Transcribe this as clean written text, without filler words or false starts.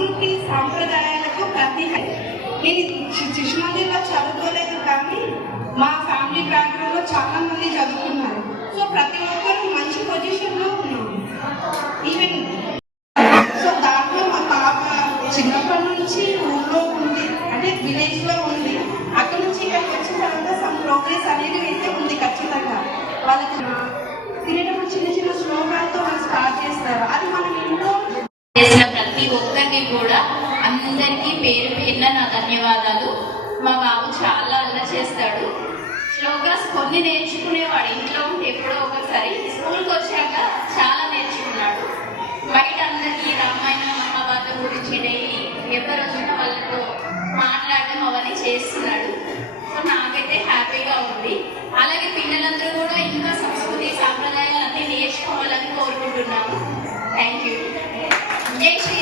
సంస్కృతి సాంప్రదాయాలకు ప్రతీక. నేను శిశుమందిర్లో చదువుకోలేదు, కానీ మా ఫ్యామిలీ బ్యాక్గ్రౌండ్లో చాలా మంది చదువుకున్నారు. సో ప్రతి ఒక్కరు మంచి పొజిషన్లో ఉన్నాం. ఈవెన్ సో దాంట్లో మా పాప చిన్నప్పటి నుంచి ఊళ్ళో ఉంది, అంటే విలేజ్లో ఉంది. అక్కడ నుంచి ఇక్కడికి వచ్చిన తర్వాత సమ్ ప్రోగ్రెస్ అనేది అయితే ఉంది ఖచ్చితంగా. వాళ్ళకి తినేటప్పుడు చిన్న చిన్న శ్లోకాలతో వాళ్ళు స్టార్ట్ చేస్తారు. అది మనం ఇంట్లో చేసిన ప్రతి ఒక్కరికి కూడా అందరికీ పేరు పేరున నా ధన్యవాదాలు. మా బాబు చాలా అల్లరి చేస్తాడు. శ్లోకాస్ కొన్ని నేర్చుకునేవాడు ఇంట్లో ఉంటే, ఎప్పుడో ఒకసారి స్కూల్కి వచ్చాక చాలా నేర్చుకున్నాడు. బయట అందరికీ రామాయణం మహాభారతం గురించి డైలీ ఎవరు వచ్చిన వాళ్ళతో మాట్లాడడం అవన్నీ చేస్తున్నాడు. సో నాకైతే హ్యాపీగా ఉంది. అలాగే పిల్లలందరూ కూడా ఇంకా సంస్కృతి సాంప్రదాయాలు అన్నీ నేర్చుకోవాలని కోరుకుంటున్నాను. Thank you. జై శ్రీ